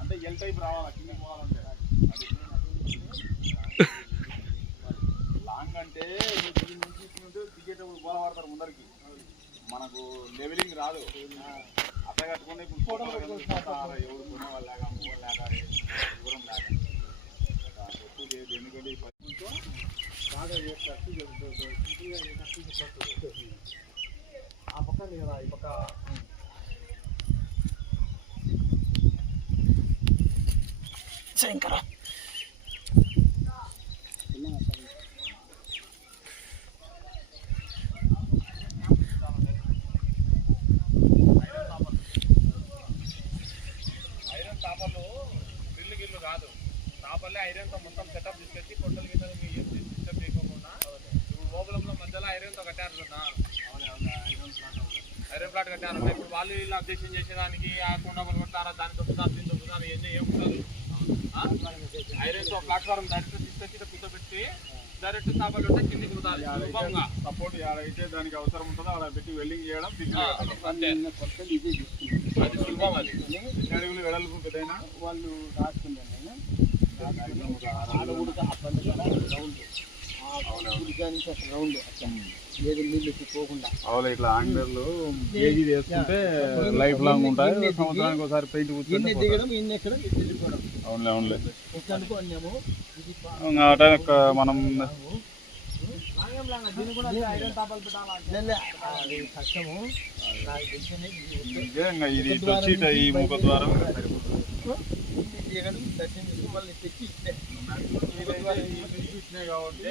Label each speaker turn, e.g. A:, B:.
A: అంటే L type రావాలి కింద పోవాలంటే లాంగ్ అంటే ఇప్పుడు దిగేటప్పుడు గోల పడతారు ముందరికి మనకు లెవెలింగ్ రాదు. అట్లా కట్టుకుంటే ఇప్పుడు ఫోటోలు ఎవరు
B: ఆ పక్క కదా ఈ పక్క శంకర
C: ఐరన్ తాపర్లు డ్రిల్ గిల్లు కాదు. తాపర్లే ఐరన్తో మొత్తం సెటప్ తీసుకొచ్చి కట్టారు కదా. ఐరన్ ప్లాట్ కట్టారు. కదా. ఇప్పుడు వాళ్ళు వీళ్ళు అబ్జెక్షన్ చేసేదానికి ఆ కుండ కొడతారా? దాని తొక్కుతారు దీని ఇవన్నీ ఏం ఉండదు. ఐరన్తో ప్లాట్ఫామ్ డైరెక్ట్ తీసుకొచ్చి కూర్చోబెట్టి డైరెక్ట్ తాపర్లు ఉంటే కిందికి సులభంగా
A: సపోర్ట్ ఏడైతే దానికి అవసరం ఉంటుందో అలా పెట్టి వెల్డింగ్ చేయడం
C: అది సులభం అది.
A: అడుగులు వెడల్పు పెద్దయినా
B: వాళ్ళు రాసుకున్నాను ఆడ రౌండ్ ఉడికానికి అసలు. రౌండ్ అట్లా నీళ్ళు పోకుండా.
A: అవును ఇట్లా ఆంగ్లర్లు కేజీ వేసుకుంటే లైఫ్ లాంగ్ ఉంటాయి. సంవత్సరానికి ఒకసారి పెయింట్ పోతాయి.
B: దిగడం ఇన్ని ఎక్కడం ఇన్ని వెళ్ళిపోవడం
A: అవునులే అవునులే.
B: అనుకోన్నాము
A: ఇంకా మనం
B: ఇది
A: ఇంకా వచ్చి ఈ ముఖ ద్వారం.
B: దర్శనం చేసుకుని మళ్ళీ తెచ్చి
A: ఇచ్చినాయి కాబట్టి